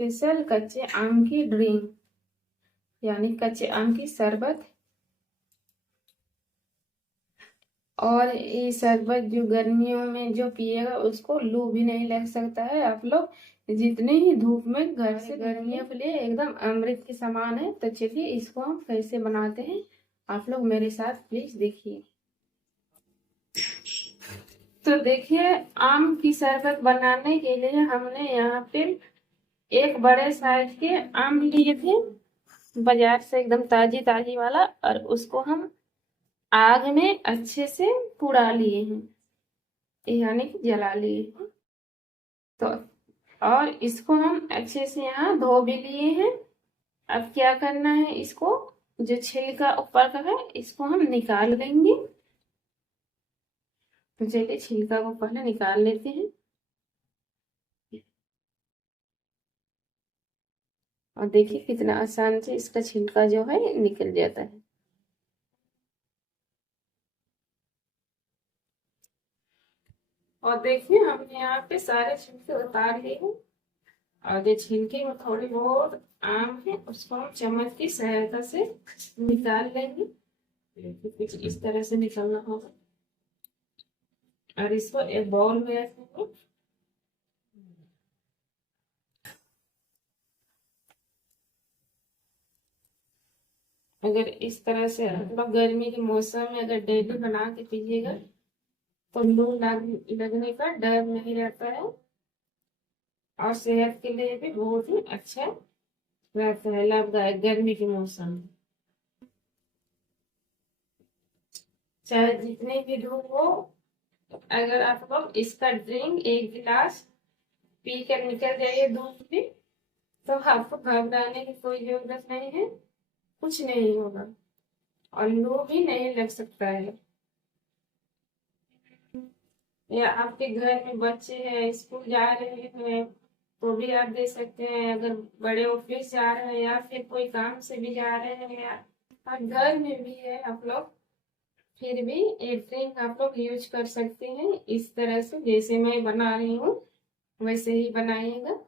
Special कच्चे आम की ड्रिंक यानी कच्चे आम की शरबत। और ये शरबत जो गर्मियों में जो पिएगा उसको लू भी नहीं लग सकता है। आप लोग जितने ही धूप में घर से गर्मियों के लिए एकदम अमृत के समान है। तो चलिए इसको हम कैसे बनाते हैं, आप लोग मेरे साथ प्लीज देखिए। तो देखिए, आम की शरबत बनाने के लिए हमने यहाँ पे एक बड़े साइज के आम लिए थे बाजार से, एकदम ताजी ताजी वाला, और उसको हम आग में अच्छे से पुड़ा लिए हैं, यानी कि जला लिए हैं। तो और इसको हम अच्छे से यहाँ धो भी लिए हैं। अब क्या करना है, इसको जो छिलका ऊपर का है इसको हम निकाल लेंगे। तो चलिए छिलका को पहले निकाल लेते हैं। और देखिए कितना आसान से इसका छिलका जो है निकल जाता है। और देखिए हमने यहाँ पे सारे छिलके उतार लिए हैं। और जो छिलके में थोड़ी बहुत आम है उसको हम चम्मच की सहायता से निकाल लेंगे। कुछ इस तरह से निकलना होगा। और इसको एक बाउल में रखेंगे। अगर इस तरह से आप लोग गर्मी के मौसम में अगर डेली बना के पीजिएगा तो लू लगने का डर नहीं रहता है। और सेहत के लिए भी बहुत ही अच्छा रहता है, लाभदायक गर्मी के मौसम में। चाहे जितनी भी धूप हो, अगर आप लोग इसका ड्रिंक एक गिलास पी कर निकल जाइए धूप में, तो आपको घबराने की कोई जरूरत नहीं है, कुछ नहीं होगा और लू भी नहीं लग सकता है। या आपके घर में बच्चे हैं, स्कूल जा रहे हैं, तो भी आप दे सकते हैं। अगर बड़े ऑफिस जा रहे हैं या फिर कोई काम से भी जा रहे हैं या और घर में भी है आप लोग, फिर भी ये ड्रिंक आप लोग यूज कर सकते हैं। इस तरह से जैसे मैं बना रही हूँ वैसे ही बनाइएगा।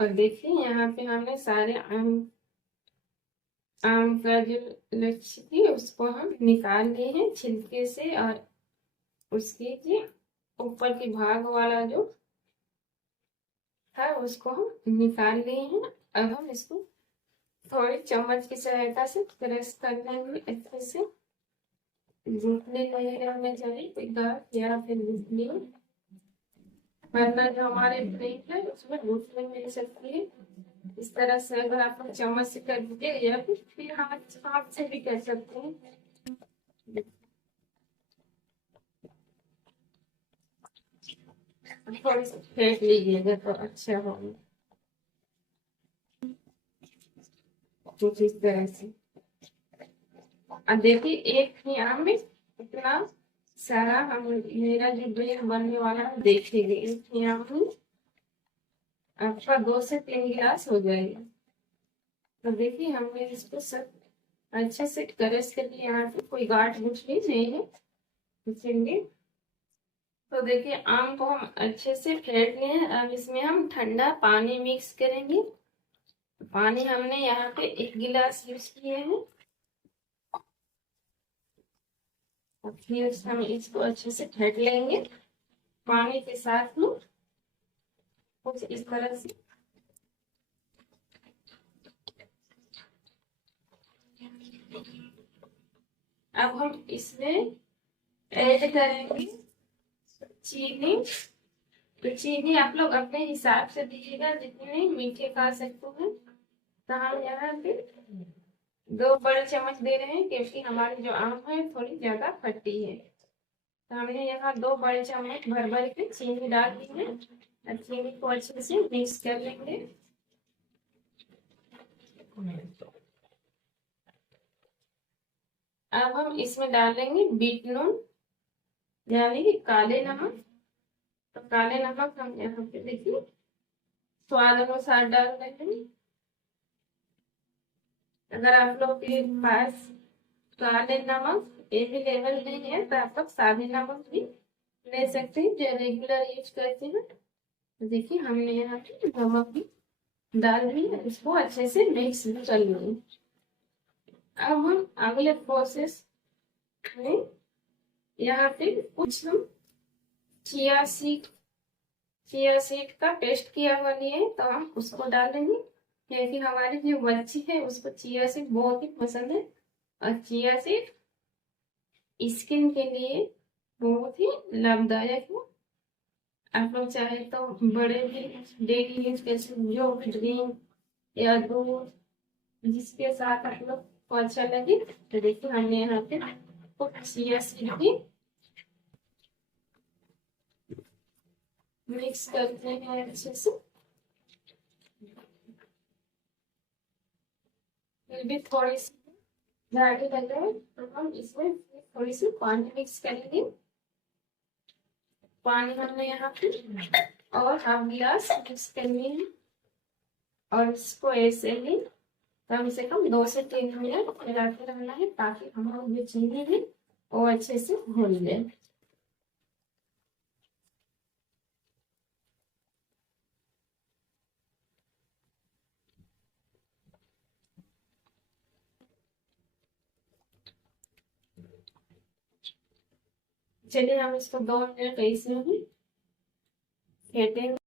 और देखिए यहाँ पे हमने सारे आम का जो लच्छी थी उसको हम निकाल लिए हैं छिलके से। और उसके जो ऊपर के भाग वाला जो था उसको हम निकाल लिए हैं। अब हम इसको थोड़ी चम्मच की सहायता से क्रश कर लेंगे अच्छे से, जितने नहीं रहने चाहिए गाढ़ या फिर गुठली, वरना जो हमारे ड्रिंक है उसमें गुठली मिल सकती है। इस तरह से अगर आप चम्मच से कर दीजिए या फिर हाथ से भी कर सकते हैं। थोड़ी सी फेंट लीजिएगा तो अच्छा होगा। कुछ इस तरह से। अब देखिए एक ही आम में इतना सारा हम मेरा जो ड्रिंक बनने वाला है देखिएगा। एक ही आम में आपका 2 से 3 गिलास हो जाएगा। तो देखिए हमने इसको सब अच्छे से क्रश कर लिया। यहाँ पे कोई गांठ गुठ भी नहीं है इसीलिए। तो देखिए आम को हम अच्छे से फेंट लिए हैं। अब इसमें हम ठंडा पानी मिक्स करेंगे। पानी हमने यहाँ पे 1 गिलास यूज किए हैं। और फिर हम इसको अच्छे से फेंट लेंगे पानी के साथ में, कुछ इस तरह से। अब हम इसमें ऐड करेंगे चीनी। तो चीनी आप लोग अपने हिसाब से दीजिएगा जितने मीठे खा सकते हैं। तो हम यहाँ पे 2 बड़े चम्मच दे रहे हैं क्योंकि हमारी जो आम है थोड़ी ज्यादा खट्टी है। तो हमने यहाँ 2 बड़े चम्मच भर भर के चीनी डाल दी है। और चीनी को अच्छे से मिक्स कर लेंगे। अब हम इसमें डालेंगे बीट नून यानी कि काले नमक। तो काले नमक हम यहाँ पे देखिए स्वाद अनुसार डाल रहे हैं। अगर आप लोग के पास काले नमक अवेलेबल नहीं है तो आप लोग सादे नमक भी ले सकते हैं जो रेगुलर यूज करते हैं। तो देखिए हमने यहाँ पे नमक भी डाल दिया, इसको अच्छे से मिक्स कर लेंगे। अब हम अगले प्रोसेस में यहाँ पे कुछ हम चिया सीड का पेस्ट किया हुआ लिए, तो हम उसको डालेंगे क्योंकि हमारी जो बच्ची है उसको चिया सीड बहुत ही पसंद है। और चिया सीड स्किन के लिए बहुत ही लाभदायक है। आप लोग चाहे तो बड़े भी डेली यूज कर सकते, जो ड्रिंक या दूध जिसके साथ आप लोग को अच्छा लगे। तो देखिए हमने यहाँ पे चिया सीड भी मिक्स करते हैं अच्छे से। फिर भी थोड़ी सी गाढ़ी लग रहा है तो हम इसमें थोड़ी सी पानी मिक्स करेंगे। पानी हमने यहाँ पे और हाफ गिलास मिक्स करनी है और इसको ऐसे ही कम से कम 2 से 3 मिनट मिलाते रहना है ताकि हमारी जो चीनी है वो अच्छे से घुल जाए। चलिए हम इसको 2 मिनट ऐसे ही फेंटेंगे।